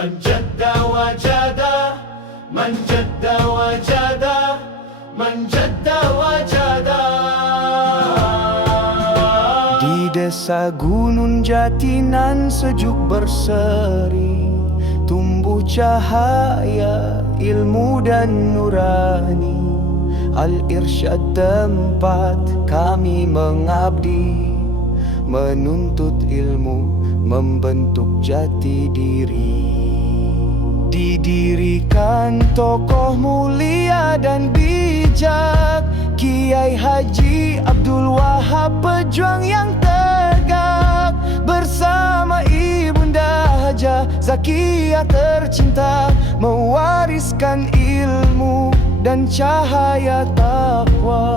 من جد وجد من جد وجد من جد وجد Di desa gunung jatinan sejuk berseri Tumbuh cahaya ilmu dan nurani Al-Irsyad tempat kami mengabdi Menuntut ilmu membentuk jati diri didirikan tokoh mulia dan bijak. Kiai Haji Abdul Wahab pejuang yang tegak. Bersama Ibunda Haja Zakia tercinta Mewariskan ilmu dan cahaya takwa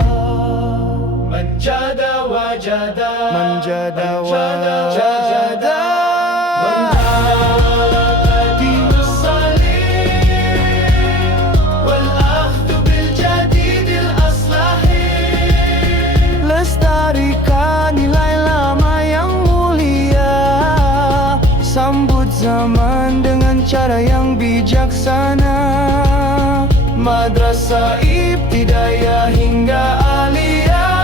Menjada wajada Menjada wajada zaman dengan cara yang bijaksana. Madrasah ibtidayah hingga aliyah.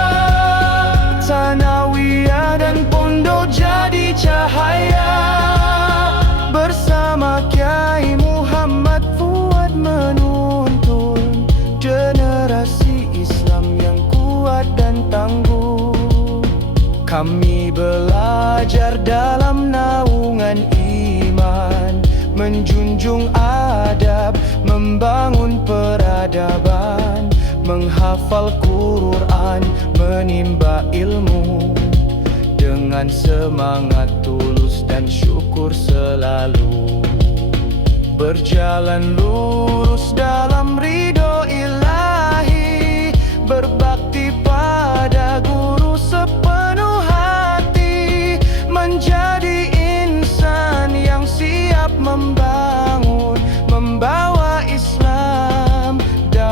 Sanawiyah dan pondok jadi cahaya. Bersama Kiai Muhammad Fuad menuntun Generasi Islam yang kuat dan tangguh. Kami belajar dalam naungan iman Menjunjung adab, membangun peradaban Menghafal Quran, menimba ilmu. Dengan semangat tulus dan syukur selalu. Berjalan lurus dalam ridho ilahi. Berbakti pada guru sepenuh hati. Menjadi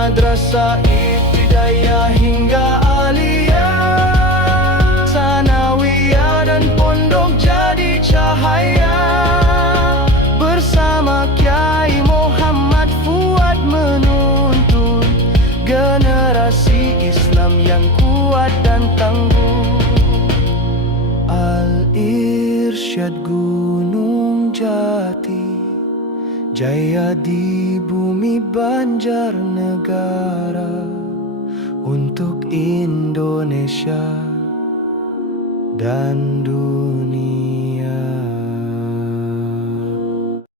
Madrasah ibtidayah hingga aliyah. Sanawiyah dan pondok jadi cahaya. Bersama Kiai Muhammad Fuad menuntun Generasi Islam yang kuat dan tangguh. Al-Irsyad Gunung Jati Jaya di bumi Banjar Negara Untuk Indonesia dan dunia